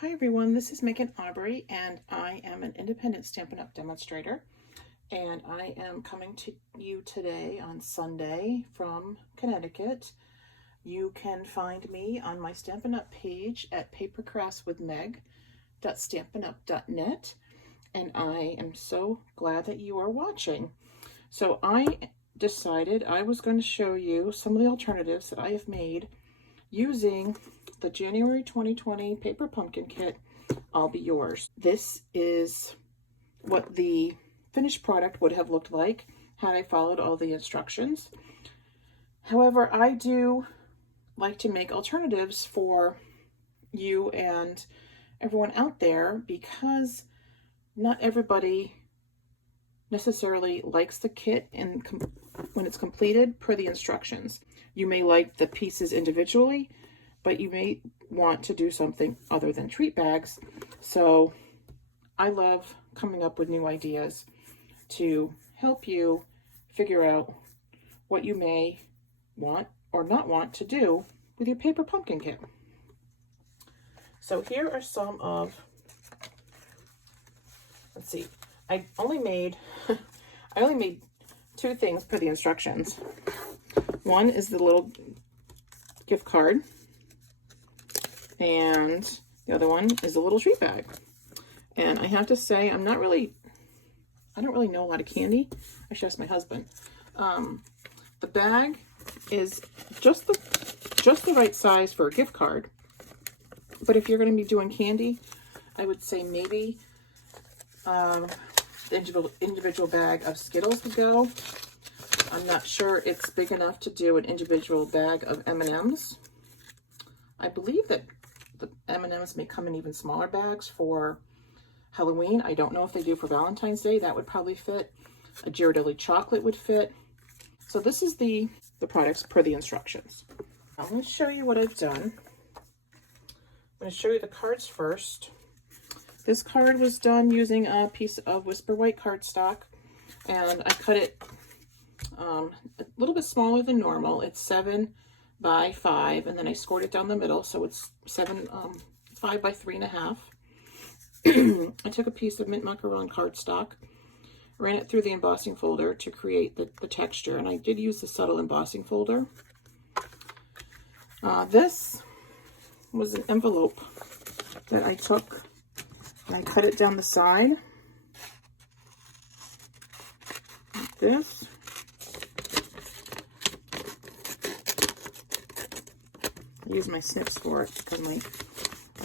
Hi everyone, this is Megan Aubrey and I am an independent Stampin' Up! Demonstrator, and I am coming to you today on Sunday from Connecticut. You can find me on my Stampin' Up! Page at papercraftswithmeg.stampinup.net, and I am so glad that you are watching. So I decided I was going to show you some of the alternatives that I have made using the January 2020 Paper Pumpkin Kit, I'll Be Yours. This is what the finished product would have looked like had I followed all the instructions. However, I do like to make alternatives for you and everyone out there because not everybody necessarily likes the kit and when it's completed per the instructions. You may like the pieces individually, but you may want to do something other than treat bags. So I love coming up with new ideas to help you figure out what you may want or not want to do with your paper pumpkin kit. So here are some of, let's see, I only made two things per the instructions. One is the little gift card, and the other one is a little treat bag. And I have to say, I don't really know a lot of candy. I should ask my husband. The bag is just the right size for a gift card. But if you're going to be doing candy, I would say maybe the individual bag of Skittles would go. I'm not sure it's big enough to do an individual bag of M&Ms. I believe that the M&Ms may come in even smaller bags for Halloween. I don't know if they do for Valentine's Day. That would probably fit. A Ghirardelli chocolate would fit. So this is the products per the instructions. I'm going to show you what I've done. I'm going to show you the cards first. This card was done using a piece of Whisper White cardstock, and I cut it a little bit smaller than normal. It's 7 by 5, and then I scored it down the middle, so it's 5 by 3.5. I took a piece of mint macaron cardstock, ran it through the embossing folder to create the texture, and I did use the subtle embossing folder. This was an envelope that I took and I cut it down the side like this. I use my snips for it because my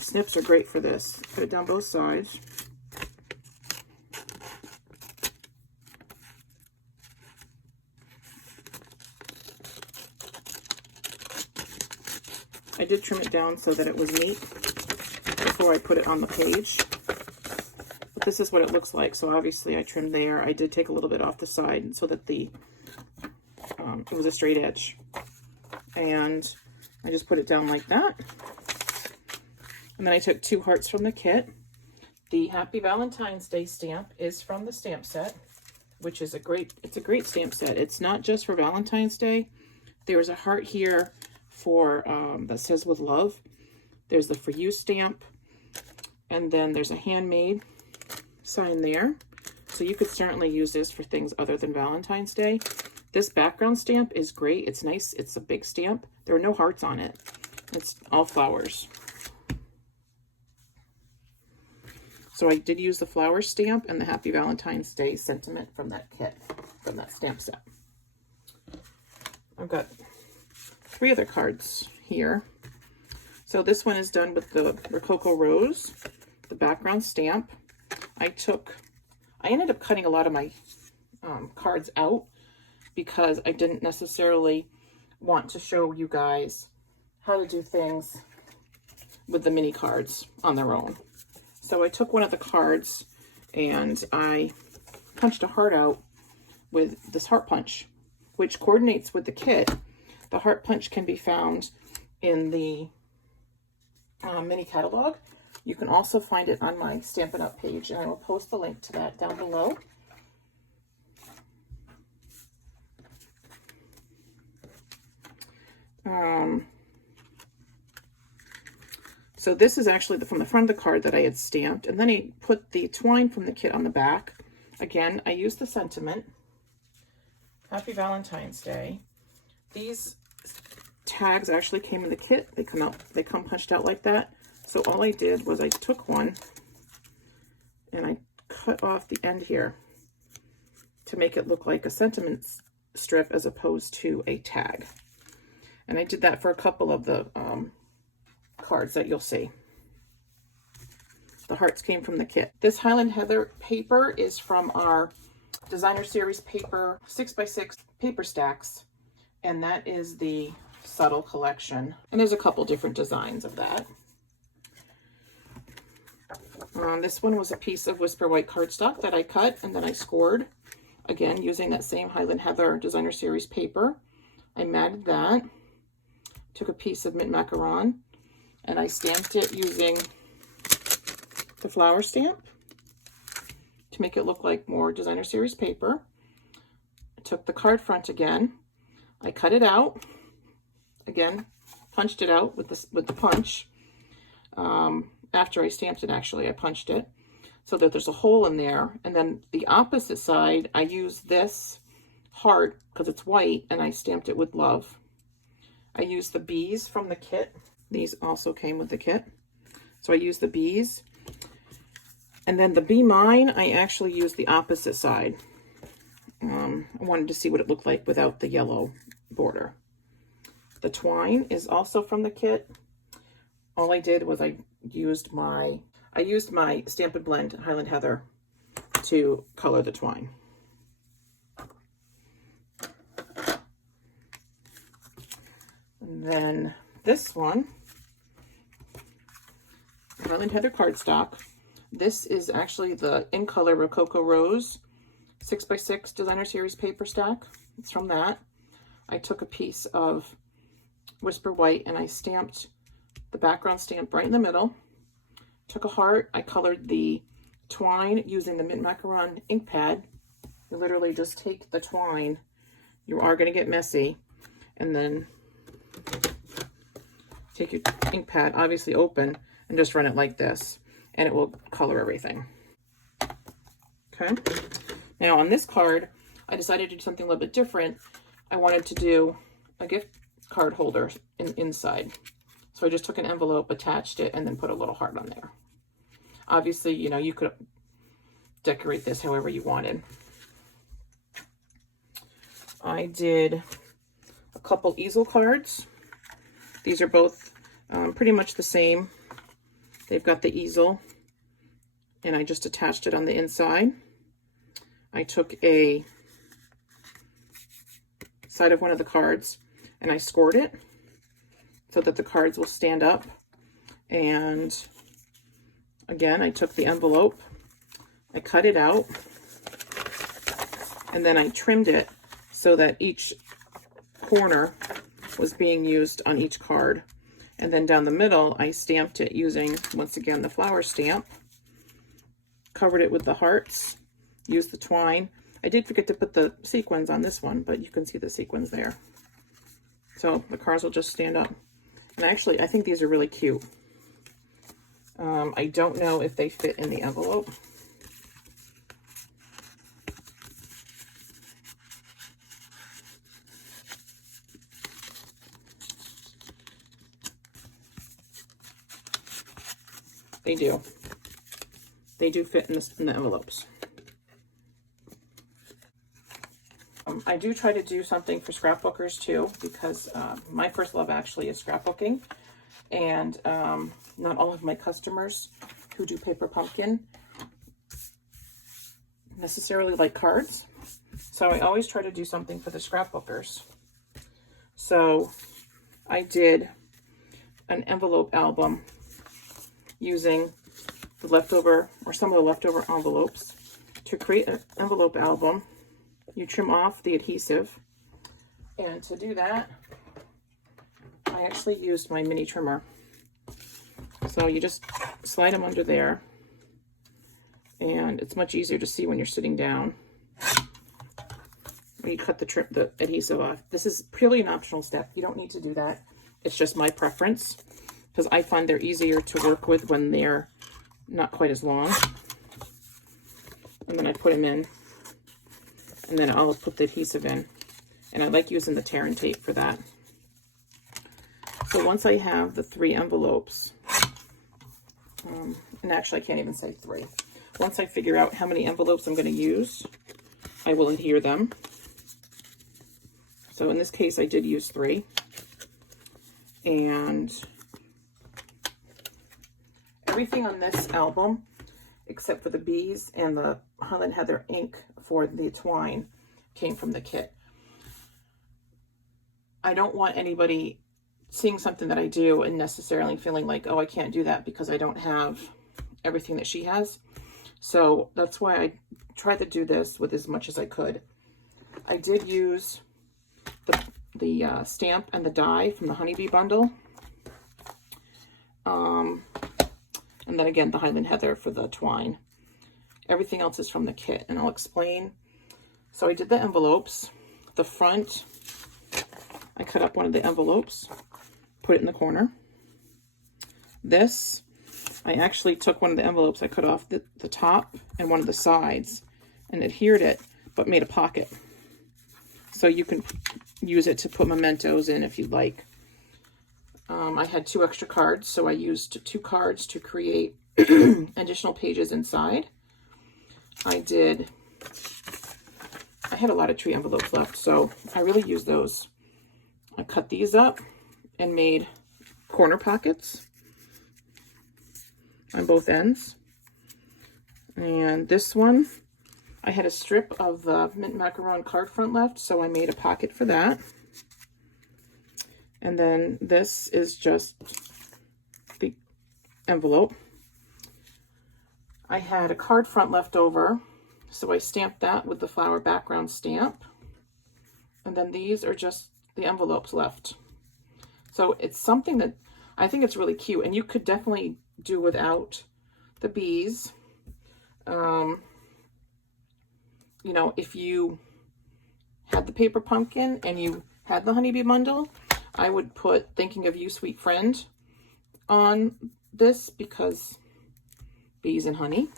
snips are great for this. Put it down both sides. I did trim it down so that it was neat before I put it on the page. But this is what it looks like. So obviously I trimmed there. I did take a little bit off the side so that it was a straight edge. And I just put it down like that. And then I took 2 hearts from the kit. The Happy Valentine's Day stamp is from the stamp set, which is a great stamp set. It's not just for Valentine's Day. There's a heart here for that says with love. There's the For You stamp, and then there's a handmade sign there. So you could certainly use this for things other than Valentine's Day. This background stamp is great. It's nice. It's a big stamp. There are no hearts on it. It's all flowers. So I did use the flower stamp and the Happy Valentine's Day sentiment from that kit, from that stamp set. I've got 3 other cards here. So this one is done with the Rococo Rose, the background stamp. I ended up cutting a lot of my cards out because I didn't necessarily want to show you guys how to do things with the mini cards on their own. So I took one of the cards and I punched a heart out with this heart punch, which coordinates with the kit. The heart punch can be found in the mini catalog. You can also find it on my Stampin' Up! Page, and I will post the link to that down below. So this is actually from the front of the card that I had stamped, and then I put the twine from the kit on the back. Again, I used the sentiment. Happy Valentine's Day. These tags actually came in the kit. They come punched out like that. So all I did was I took one and I cut off the end here to make it look like a sentiment strip as opposed to a tag. And I did that for a couple of the cards that you'll see. The hearts came from the kit. This Highland Heather paper is from our Designer Series paper 6x6 paper stacks, and that is the Subtle collection. And there's a couple different designs of that. This one was a piece of Whisper White cardstock that I cut and then I scored, again using that same Highland Heather Designer Series paper. I matted that, took a piece of mint macaron, and I stamped it using the flower stamp to make it look like more Designer Series paper. I took the card front again, I cut it out, again punched it out with the punch. After I stamped it, actually, I punched it so that there's a hole in there. And then the opposite side, I used this heart because it's white, and I stamped it with love. I used the bees from the kit. These also came with the kit. So I used the bees. And then the Be Mine, I actually used the opposite side. I wanted to see what it looked like without the yellow border. The twine is also from the kit. All I did was I used my Stamp & Blend Highland Heather to color the twine. And then this one, Highland Heather cardstock. This is actually the In Color Rococo Rose 6x6 Designer Series paper stack. It's from that. I took a piece of Whisper White and I stamped the background stamp right in the middle. Took a heart. I colored the twine using the Mint Macaron ink pad. You literally just take the twine. You are going to get messy. And then take your ink pad, obviously open, and just run it like this. And it will color everything. Okay. Now on this card, I decided to do something a little bit different. I wanted to do a gift card holder inside. So I just took an envelope, attached it, and then put a little heart on there. Obviously, you know, you could decorate this however you wanted. I did a couple easel cards. These are both pretty much the same. They've got the easel, and I just attached it on the inside. I took a side of one of the cards, and I scored it so that the cards will stand up. And again, I took the envelope, I cut it out, and then I trimmed it so that each corner was being used on each card. And then down the middle, I stamped it using, once again, the flower stamp, covered it with the hearts, used the twine. I did forget to put the sequins on this one, but you can see the sequins there. So the cards will just stand up. And actually, I think these are really cute. I don't know if they fit in the envelope. They do. They do fit in the envelopes. I do try to do something for scrapbookers too, because my first love actually is scrapbooking, and not all of my customers who do paper pumpkin necessarily like cards, so I always try to do something for the scrapbookers. So I did an envelope album using the leftover, or some of the leftover envelopes. To create an envelope album, you trim off the adhesive, and to do that, I actually used my mini trimmer. So you just slide them under there, and it's much easier to see when you're sitting down. You cut the adhesive off. This is purely an optional step. You don't need to do that. It's just my preference. because I find they're easier to work with when they're not quite as long. And then I put them in, and then I'll put the adhesive in. And I like using the tear and tape for that. So once I have the 3 envelopes, and actually I can't even say 3. Once I figure out how many envelopes I'm going to use, I will adhere them. So in this case, I did use 3. And everything on this album, except for the bees and the Highland Heather ink for the twine, came from the kit. I don't want anybody seeing something that I do and necessarily feeling like, oh, I can't do that because I don't have everything that she has. So that's why I tried to do this with as much as I could. I did use the stamp and the die from the Honeybee bundle. And then again, the Highland Heather for the twine. Everything else is from the kit, and I'll explain. So I did the envelopes. The front, I cut up one of the envelopes, put it in the corner. This, I actually took one of the envelopes, I cut off the top and one of the sides and adhered it, but made a pocket. So you can use it to put mementos in if you'd like. I had 2 extra cards, so I used 2 cards to create additional pages inside. I had a lot of tree envelopes left, so I really used those. I cut these up and made corner pockets on both ends. And this one, I had a strip of the mint macaron card front left, so I made a pocket for that. And then this is just the envelope. I had a card front left over, so I stamped that with the flower background stamp. And then these are just the envelopes left. So it's something that I think it's really cute, and you could definitely do without the bees. You know, if you had the paper pumpkin and you had the Honeybee bundle, I would put Thinking of You, Sweet Friend on this because bees and honey.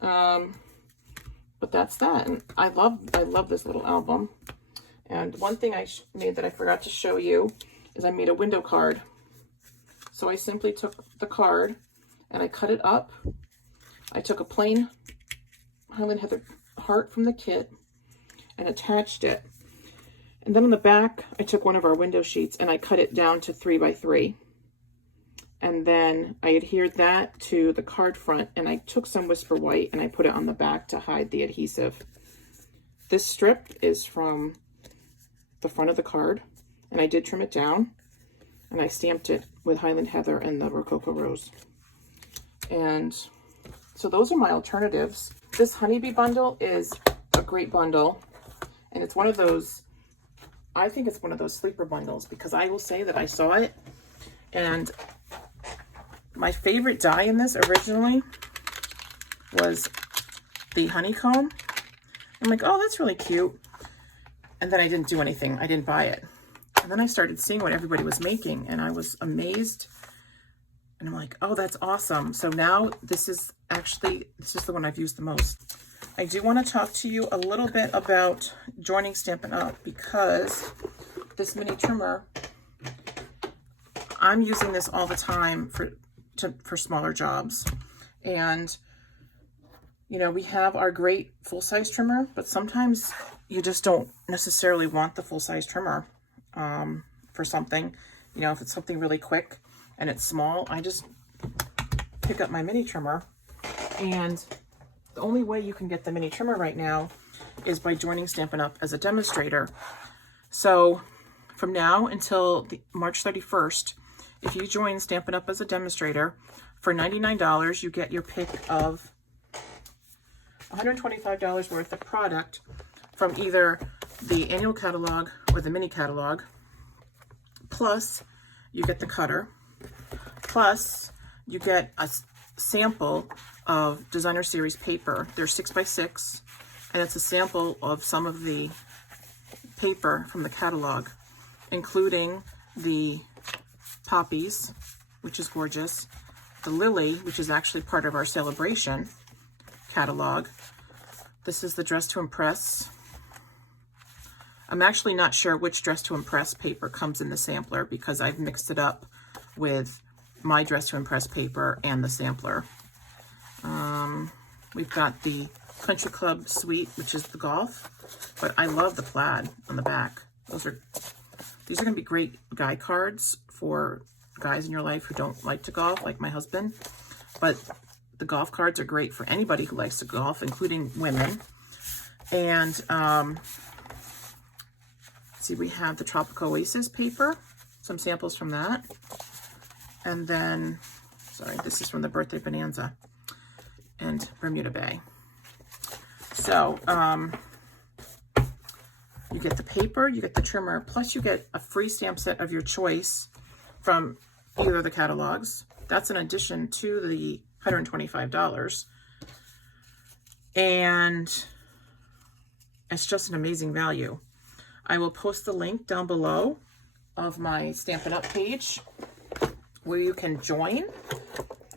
But that's that. And I love this little album. And one thing I made that I forgot to show you is I made a window card. So I simply took the card and I cut it up. I took a plain Highland Heather heart from the kit and attached it. And then on the back, I took one of our window sheets and I cut it down to 3 by 3. And then I adhered that to the card front, and I took some Whisper White and I put it on the back to hide the adhesive. This strip is from the front of the card, and I did trim it down, and I stamped it with Highland Heather and the Rococo Rose. And so those are my alternatives. This Honeybee bundle is a great bundle, and it's one of those, I think it's one of those sleeper bundles, because I will say that I saw it, and my favorite die in this originally was the honeycomb. I'm like, oh, that's really cute. And then I didn't do anything. I didn't buy it. And then I started seeing what everybody was making, and I was amazed. And I'm like, oh, that's awesome. So now this is the one I've used the most. I do want to talk to you a little bit about joining Stampin' Up! Because this mini trimmer, I'm using this all the time for smaller jobs. And you know, we have our great full-size trimmer, but sometimes you just don't necessarily want the full-size trimmer for something. You know, if it's something really quick and it's small, I just pick up my mini trimmer. And the only way you can get the mini trimmer right now is by joining Stampin' Up! As a demonstrator. So from now until March 31st, if you join Stampin' Up! As a demonstrator, for $99, you get your pick of $125 worth of product from either the annual catalog or the mini catalog. Plus, you get the cutter. Plus, you get a sample of Designer Series paper. They're 6x6, and it's a sample of some of the paper from the catalog, including the poppies, which is gorgeous. The lily, which is actually part of our celebration catalog. This is the Dress to Impress. I'm actually not sure which Dress to Impress paper comes in the sampler because I've mixed it up with my Dress to Impress paper and the sampler. We've got the Country Club Suite, which is the golf, but I love the plaid on the back. These are going to be great guy cards for guys in your life who don't like to golf, like my husband. But the golf cards are great for anybody who likes to golf, including women. And see, we have the Tropical Oasis paper, some samples from that. And then, sorry, this is from the Birthday Bonanza and Bermuda Bay. So, you get the paper, you get the trimmer, plus you get a free stamp set of your choice from either of the catalogs. That's in addition to the $125. And it's just an amazing value. I will post the link down below of my Stampin' Up! Page where you can join.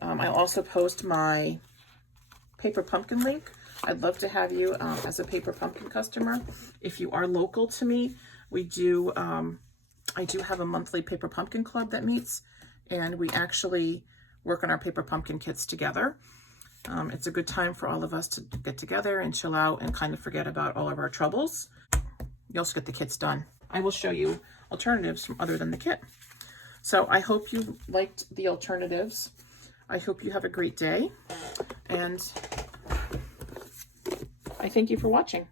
I'll also post my Paper Pumpkin link. I'd love to have you as a Paper Pumpkin customer. If you are local to me, I do have a monthly Paper Pumpkin club that meets, and we actually work on our Paper Pumpkin kits together. It's a good time for all of us to get together and chill out and kind of forget about all of our troubles. You also get the kits done. I will show you alternatives from other than the kit. So I hope you liked the alternatives. I hope you have a great day, and I thank you for watching.